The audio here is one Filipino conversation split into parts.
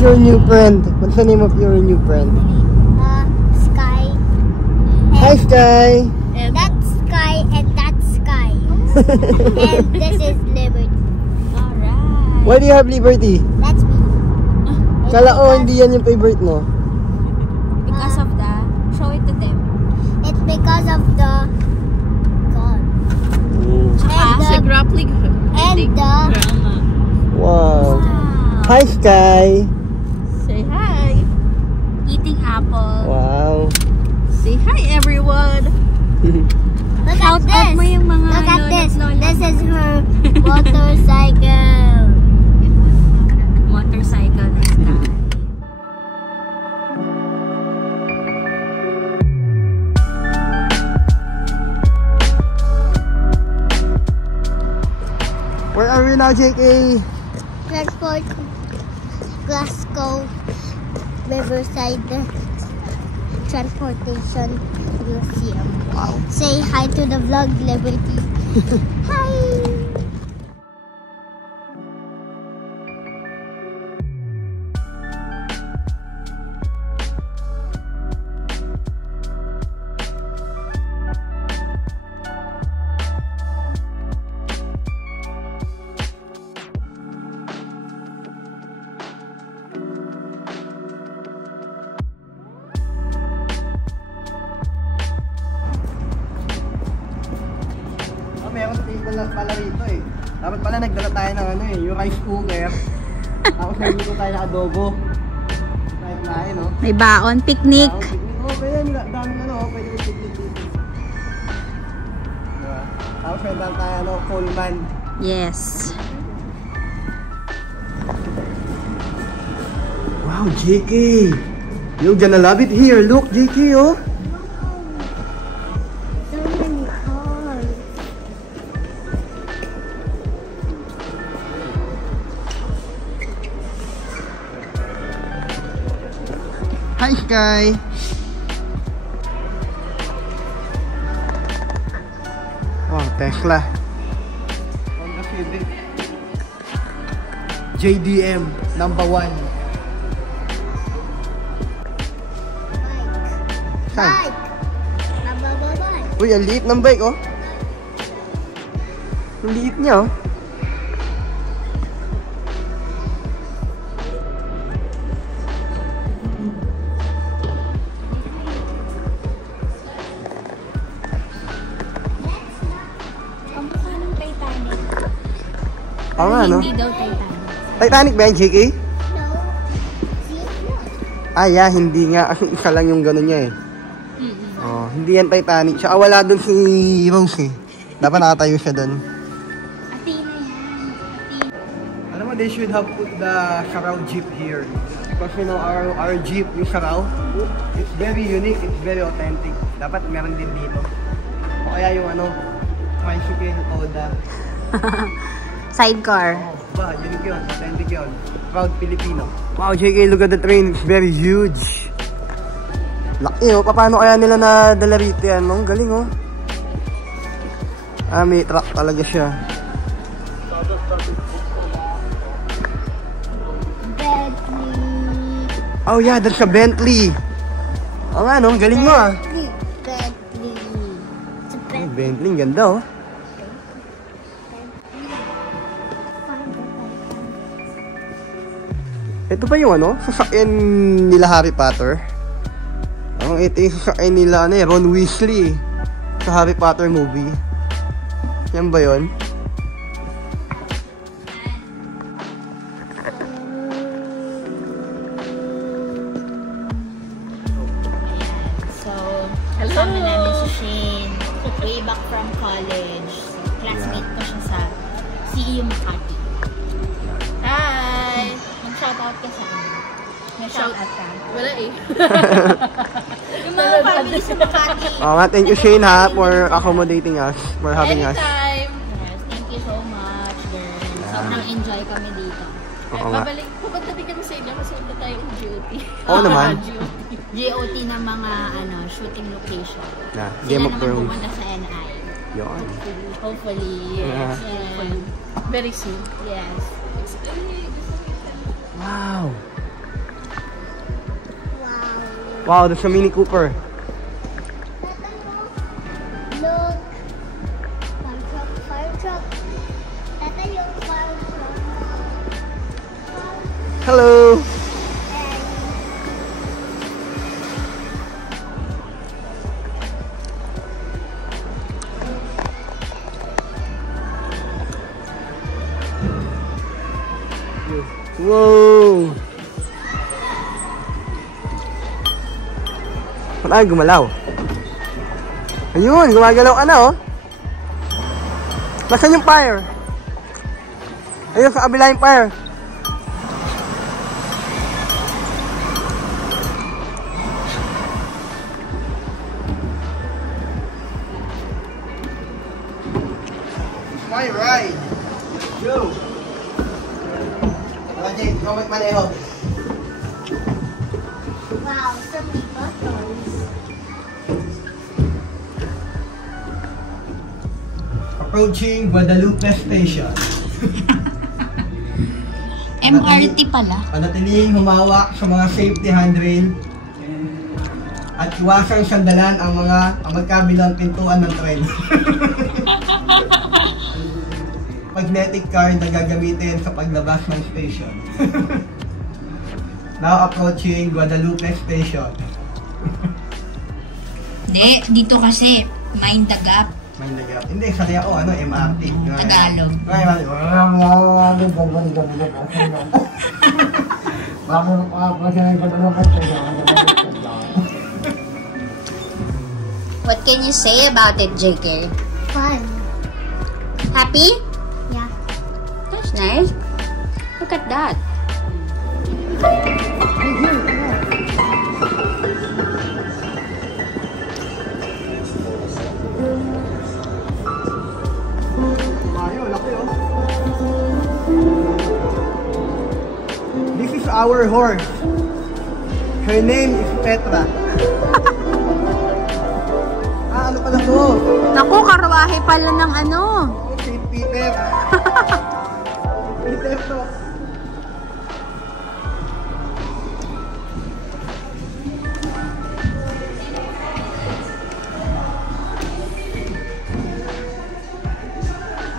your new friend? What's the name of your new friend? Sky. Hi, Sky. And that's Sky and that's Sky. And this is Liberty. Alright. Why do you have Liberty? That's me. Kala ko hindi yan yung favorite mo. Because of the... Show it to them. It's because of the God. And It's a the grappling and the drama. Wow. Hi, Sky. Say hi. Eating apple. Wow. Say hi, everyone. look Shout at out this. mo yung mga Look at this. lola. This is her motorcycle. Motorcycle na Sky. Where are we now, JK? Transport Glasgow Riverside Transportation Museum. Wow. Say hi to the vlog, Liberty. Hi. Meron table pala rito eh. Dapat pala nagdala tayo ng ano eh, yung rice cooker. Tapos nagluto tayo ng adobo. Tayo kumain, no? May baon, picnic. Oh, pwede yan. Daming ano, pwede yung picnic dito. Diba? Tapos meron tayo ano, Coleman. Yes. Wow, JK! You're gonna love it here. Look, JK, oh! So many cars. Hi, Sky! Oh, Tesla. Honda Civic. JDM, number 1. Saan? Bike. Bye. Uy, ang liit ng bike, oh. Ang liit niya, oh. Kamukha ng Titanic. Oo nga, no? Hindi daw Titanic. Titanic ba yan, JK? No. See? Look. Ah, yeah, hindi nga. Isa lang yung gano'n niya, eh. Oh, hindi yan Titanic. Tsaka wala dun si Rose, eh. Dapat nakatayo siya dun. Athena yan. Alam mo, they should have put the Sarao Jeep here. Because, you know, our Jeep, yung Sarao, it's very unique, it's very authentic. Dapat meron din dito. O kaya yung ano, tricycle, Oda. Sidecar. Oh, ba, unique yun, authentic yun. Proud Filipino. Wow, JK, look at the train. It's very huge. Laki, oh. Paano kaya nila nadala rito yan? Ang galing, oh. Ah, may truck talaga siya. Bentley. Oh, yeah, that's a Bentley. Oo nga, no? Ang galing mo, ah. Bentley. It's a Oh, Bentley. Bentley, ang ganda, oh. Ito ba yung ano? Sasakyan nila Harry Potter? Oh, ito yung sasakyan nila ano, eh, Ron Weasley sa Harry Potter movie. Yan ba yun? So, kasama namin si Shane. Way back from college. Classmate ko siya sa CEU Makati. Hi! Mag-shoutout ka sa akin. May shoutout ka. Wala eh. Yung mga family sa Makati. Oh, nga, thank you Shane ha for accommodating us, for having us. Anytime. Yes, thank you so much, girl. Sobrang enjoy kami dito. Oo nga. Pupunta din kami sa inyo kasi punta tayo ng GOT. Oo naman. GOT na mga shooting location. Yeah, Sila Game of naman Thrones. pumunta sa NI. Yun. Hopefully, yes. Yeah. And very soon. Yes. Wow! Wow, there's a Mini Cooper. Look. Fire truck, fire truck. Tata yung fire truck. Hello. Wow. Ay, gumalaw. Ayun, gumagalaw ka na, oh. Nasaan yung fire? Ayun, sa kabila yung fire. My ride. Go. Jake, comment maneho. Wow, so many buttons. Approaching Guadalupe Station. MRT pala. Panatilihing humawak sa mga safety handrail at iwasang sandalan ang magkabilang pintuan ng tren. Magnetic card na gagamitin sa paglabas ng station. Now approaching Guadalupe Station. Hindi, dito kasi, mind the gap. Mind the gap. Hindi, sakay ako, MRT. Tagalog. What can you say about it, JK? Fun. Happy? Yeah. That's nice. Look at that. This is our horse. Her name is Petra. Ano pala to? Naku, karwahe pala ng ano. St. Peter. Peter to.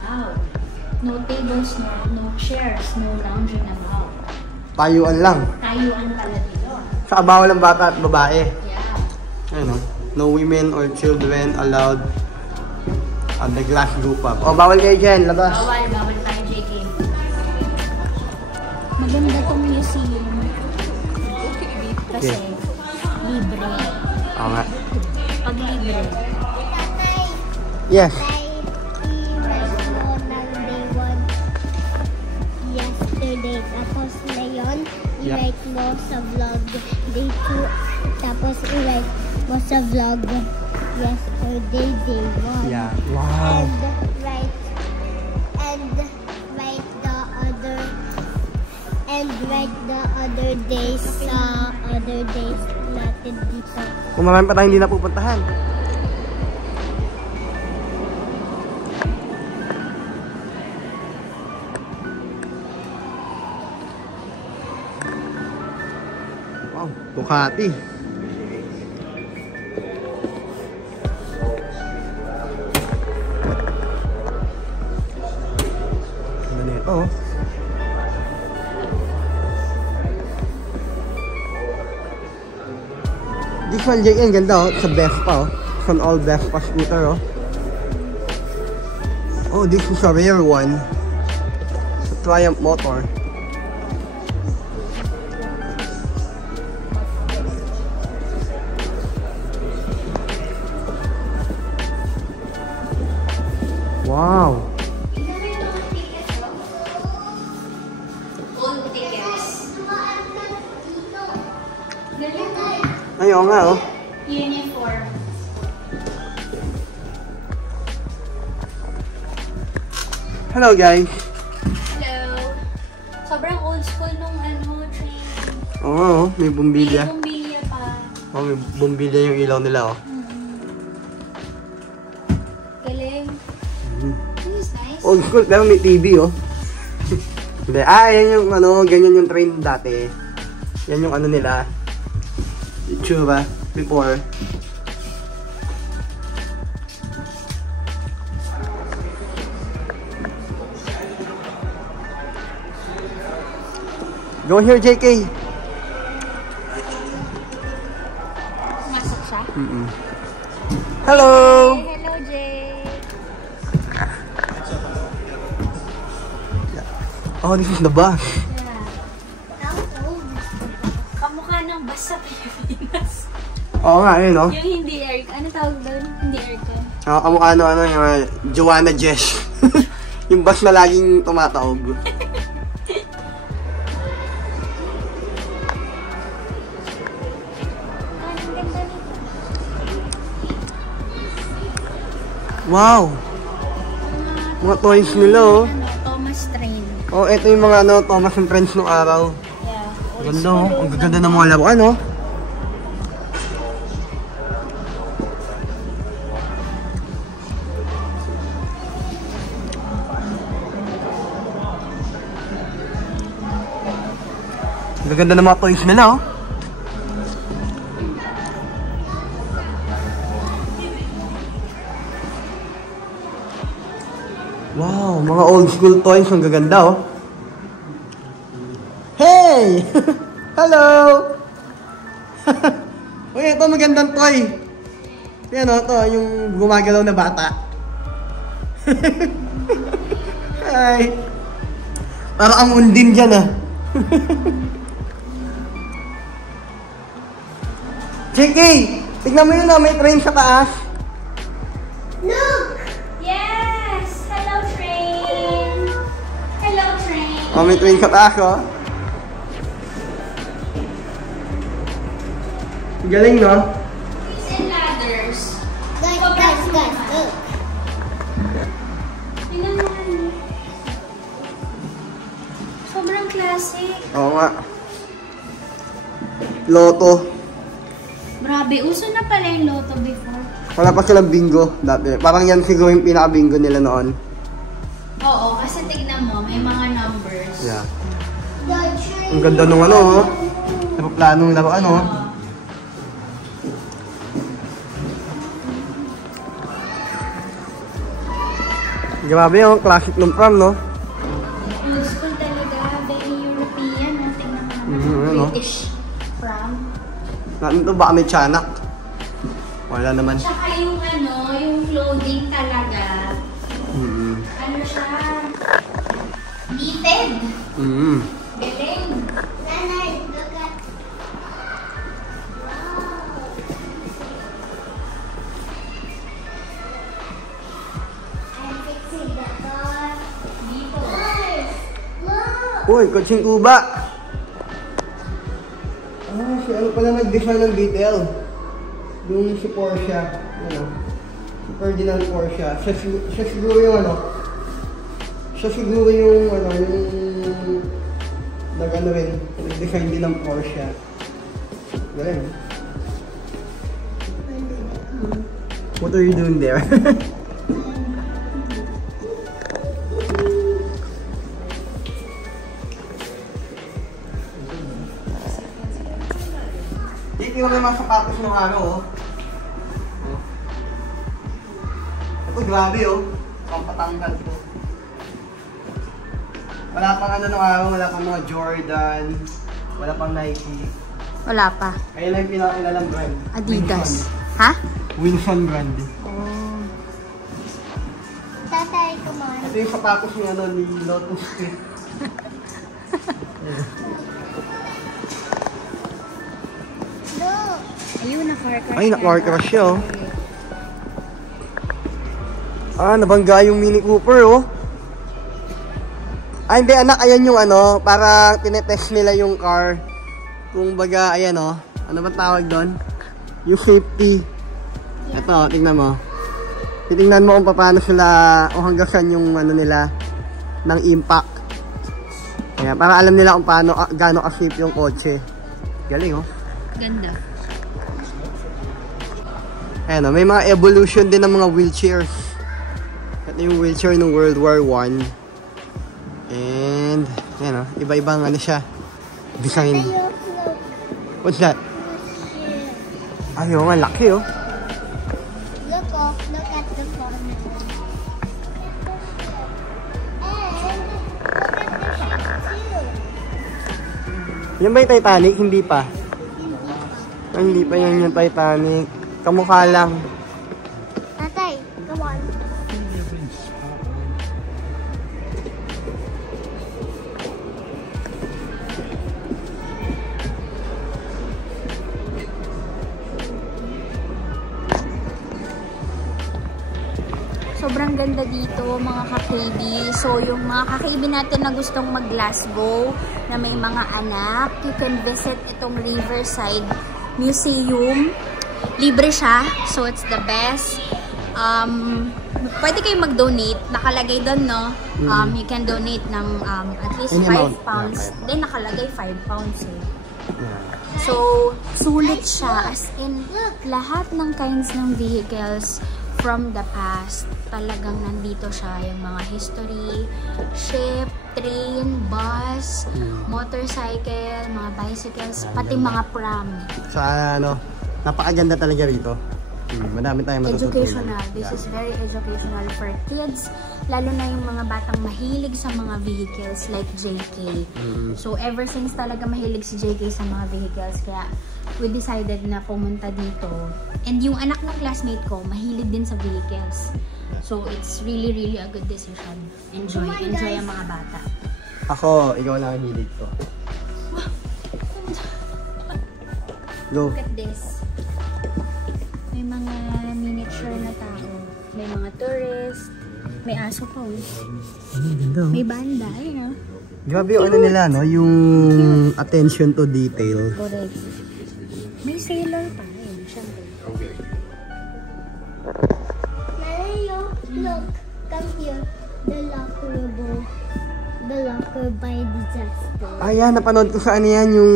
Wow. No tables, no chairs, no lounging about. Tayuan lang. Tayuan pala dito. Sa bawal ng bata at babae. Yeah. Ayun, no women or children allowed on the glass group up. Oh, bawal kayo dyan. Labas. Bawal tayo, JK. Maganda tong museum. Kasi, libre. Oo nga. Pag libre. Yes. Yesterday. Tapos ngayon, Yeah. i-write mo sa vlog. Day 2. Tapos i-write mo sa vlog. Yesterday, day 1. Yeah. Wow. Write the other days sa other days natin dito. Kung marami pa tayong hindi napupuntahan. Wow, Ducati. Ganito, oh. This one, JN, ganda, oh. It's a Vespa, oh. It's an all Vespa scooter, oh. Oh, this is a rare one. It's a Triumph motor. Wow. Old tickets. Ayun nga, oh. Uniform. Hello, guys. Hello. Sobrang old school nung train. Oo, may bumbilya. May bumbilya pa. Oh, may bumbilya yung ilaw nila, oh. Galing. This is nice. Old school, pero may TV, oh. Hindi, yan yung ganyan yung train dati. Yan yung nila. itsura before. Go here, JK. Masok siya? Hello! Hello, Jay! Oh, this is the bus. Kamukha ng bus sa Pilipinas. Oo nga, yun, no? Yung hindi air... Ano tawag doon? Hindi aircon. Kamukha yung Joanna Jesh. Yung bus na laging tumataog. Wow! Mga toys nila, oh. Thomas Train. Oh, ito yung mga Thomas and Friends nung araw. Yeah. Ganda, oh. Ang gaganda ng mga laruan, oh. Ang gaganda ng mga toys nila, oh. Wow, mga old school toys, ang gaganda, oh. Hey! Hello! Uy, ito magandang toy. Yan, oh, ito, yung gumagalaw na bata. Hi! Parang ang undin dyan, ah. JK! Tignan mo yun, oh, may train sa taas. Look! Yes! Hello, train! Hello, train! Oh, may train sa taas, oh. Galing, no? Trees and ladders. Guys, look. Tingnan mo nga. Sobrang classic. Oo nga. Loto. Grabe, uso na pala yung Lotto before. Wala pa silang bingo dati. Parang yan siguro yung pinaka-bingo nila noon. Oo, kasi tignan mo, may mga numbers. Yeah. The tree. Ang ganda nung ano, oh. Aeroplanong laruan, oh. Grabe yung classic nung prom, no? Old school talaga, very European. No? Tingnan mo naman, ano? British prom. Natin to, baka may tiyanak. Wala naman. Tsaka yung yung clothing talaga. Ano siya? Knitted. Galing. Nanay, look at. I'm fixing the car. Dito. Guys, look. Uy, kutsing kuba! Ah, si ano pala nag-design ng detail? Yung si Porsche. Ano? Si Ferdinand Porsche. Siya siguro yung ano? Siya siguro yung ano, yung nag-ano rin, nag-design din ng Porsche. Galing. What are you doing there? Ito yung mga sapatos ng araw, oh. Ito, grabe, oh. Ang patanggal ko. Wala pang ano ng araw, wala pang mga Jordan, wala pang Nike. Wala pa. Kaya lang yung pinakakilalang brand. Adidas. Ha? Wilson brand. Oh. Tatay, come on. Ito yung sapatos ni, ano, ni Lotus Street. Look. Ayun, na-car crash. Ay, na-car crash siya, oh. Ah, nabangga yung Mini Cooper, oh. Ay, hindi, anak, ayan yung ano, para tinetest nila yung car. Kung baga, ayan, oh. Ano ba tawag doon? Yung safety. Ito, tingnan mo. Titingnan mo kung paano sila, o hanggang saan yung ano nila, ng impact. Kaya, para alam nila kung paano, gaano ka-safe yung kotse. Galing, oh. Ganda. Ayan, oh, may mga evolution din ng mga wheelchairs. Ito yung wheelchair ng World War I. And, ayan, oh, iba-ibang ano siya, design. Look. What's that? Ay, nga, laki oh. Look at the formula. And look at the ship too. Yan ba yung Titanic? Hindi pa. Ay, hindi pa yan yung Titanic. Kamukha lang. Tatay, come on. Sobrang ganda dito mga ka-KB. So yung mga ka-KB natin na gustong mag-Glasgow, na may mga anak, you can visit itong Riverside Museum. Libre siya, so it's the best. Pwede kayong mag-donate, nakalagay doon, no? You can donate ng at least Any 5 amount. pounds. Yeah, Then nakalagay 5 pounds eh. Yeah. So, sulit siya, as in lahat ng kinds ng vehicles from the past, talagang nandito siya. Yung mga history, ship, train, bus, motorcycle, mga bicycles, pati mga pram. Sa ano, napakaganda talaga rito. Madami tayong matututunan. Educational. This is very educational for kids. Lalo na yung mga batang mahilig sa mga vehicles like JK. So ever since talaga mahilig si JK sa mga vehicles, kaya we decided na pumunta dito. And yung anak ng classmate ko, mahilig din sa vehicles. So it's really a good decision. Enjoy ang mga bata. Ako, ikaw lang ang hilig ko. Go. Look at this. May mga miniature na tao. May mga tourist. May aso pa. May banda. Ayun. Grabe yung ano nila, no? Yung attention to detail. Correct. May sailor pa. Ayun, syempre. Malayo, look, come here. The locker by disaster. Ayan, napanood ko sa ano yan, yung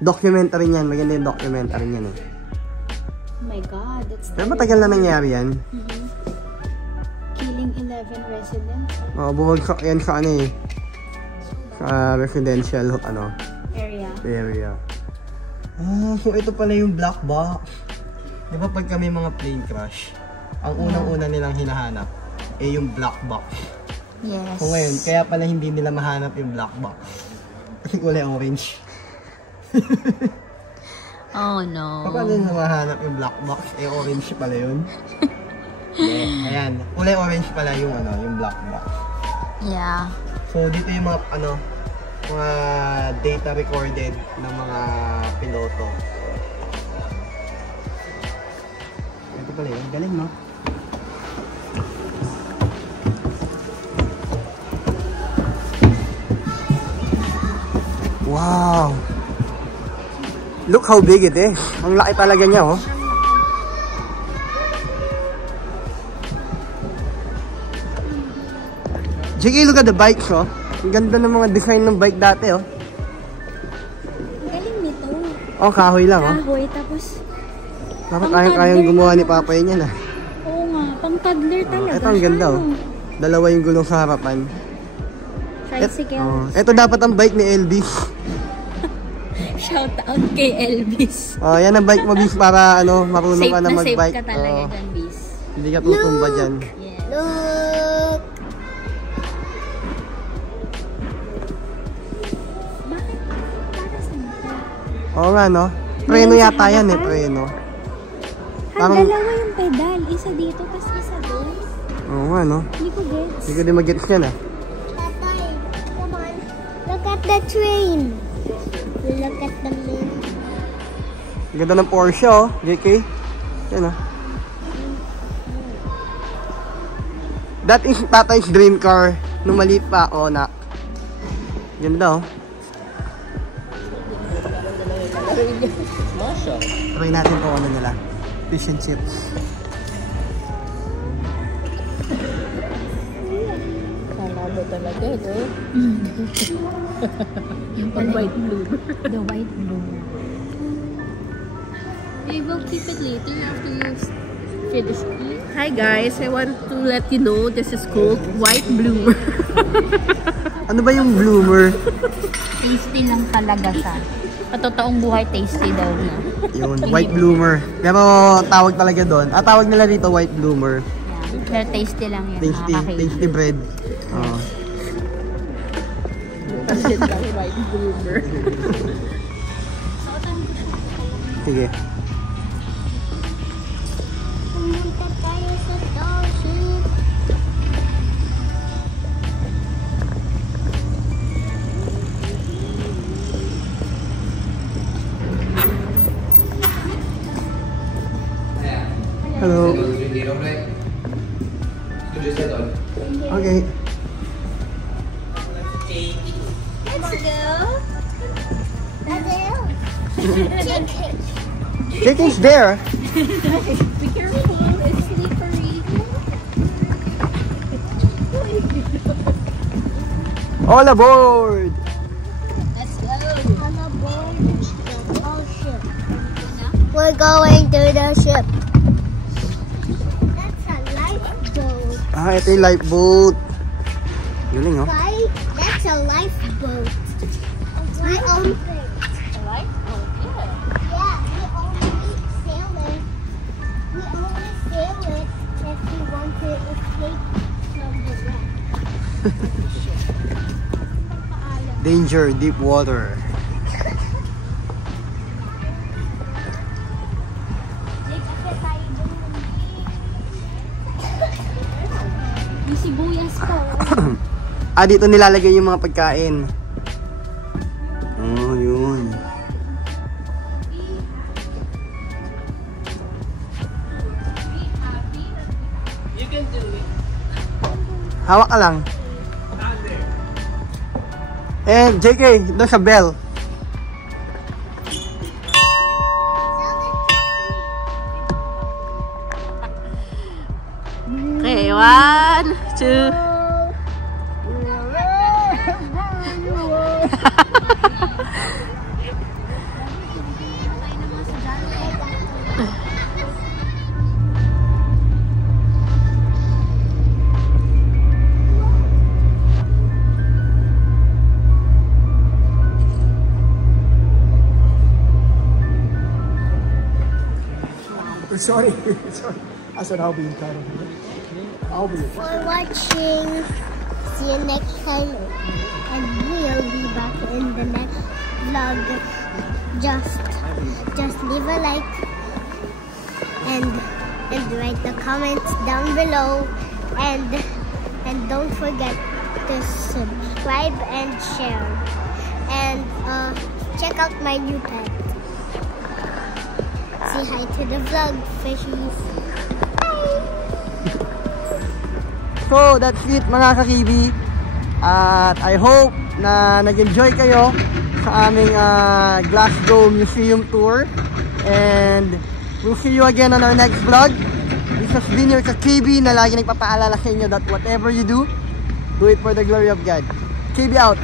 documentary niyan. Maganda yung documentary niyan eh. Oh my God, that's Pero matagal na nangyari yan. Killing 11 residents Bumagsak yan sa ano eh. Sa residential area. So ito pala yung black box. Di ba pag kami mga plane crash, ang unang-una nilang hinahanap eh yung black box. Yes. So ngayon, kaya pala hindi nila mahanap yung black box. Kasi kulay orange. Oh no. Paano nila mahanap yung black box? Eh orange pala yun. Yeah, ayan. Kulay orange pala yung yung black box. Yeah. So dito yung mga mga data recorded ng mga piloto. Ito pala yun. Galing, no? Wow! Look how big it is. Ang laki talaga niya, oh. JK, look at the bikes, oh. Ang ganda ng mga design ng bike dati, oh. Galing nito. Oh, kahoy lang, oh. Kahoy, tapos Dapat kayang gumawa ni Papa yun yan, ah. oo nga, pang toddler talaga. Ito ang ganda, oh. Dalawa yung gulong sa harapan. Tricycle. Ito dapat ang bike ni Elvis. Shout out kay Elvis. Yan ang bike mo, Bis, para marunong ka na mag-bike. Safe ka talaga dyan, Bis. Hindi ka tutumba dyan. Yes. Look. Bakit? Para saan ito? Oo nga, no? Preno yata yan, eh, preno. Parang- Dalawa yung pedal. Isa dito, tapos isa doon. Oo nga, no? Hindi ko gets. Hindi ko din mag-gets yan, ah. Tatay, come on. Look at the train. Look at the moon. Ganda ng Porsche, oh. JK. Yan, oh. That is Tatay's dream car. Nung maliit pa ako, nak. Ganda, oh. Try natin kung ano nila. Fish and chips. Kalabo talaga, no? Yung pang white blue. The white blue. We will keep it later after you finish eating. Hi guys, I want to let you know this is called white bloomer. Ano ba yung bloomer? Tasty lang talaga siya. Patotoong buhay tasty daw na. Yun, white bloomer. Pero tawag talaga doon. Tawag nila dito white bloomer. Yeah. Pero tasty lang yan. Tasty, tasty bread. Oo. White bloomer. Sige. Pumunta tayo sa Dolphin. Hello. Okay. Let's go! Chicken. Chicken's there. Be careful, it's slippery. All aboard! Let's go! On a board, the whole ship. We're going to the ship. That's a lifeboat. Ah, ito yung lifeboat. Galing, oh. Right? That's a lifeboat. We own it. Yeah, we only sail it. We only sail it if we want to escape from the wreck. Danger, deep water. Yung sibuyas ko. Ah, dito nilalagay yung mga pagkain. Oh, yun. Hawak ka lang. And JK, doon sa bell. Okay, 1, 2. Sorry, sorry. I said I'll be in Cairo. I'll be. For watching. See you next time. And we'll be back in the next vlog. Just leave a like and write the comments down below, and don't forget to subscribe and share, and check out my new pet. Say hi to the vlog, fishies. Bye! So, that's it mga kakibi. At I hope na nag-enjoy kayo sa aming Glasgow Museum Tour. And we'll see you again on our next vlog. This has been your Kakibi na lagi nagpapaalala sa inyo that whatever you do it for the glory of God. KB out!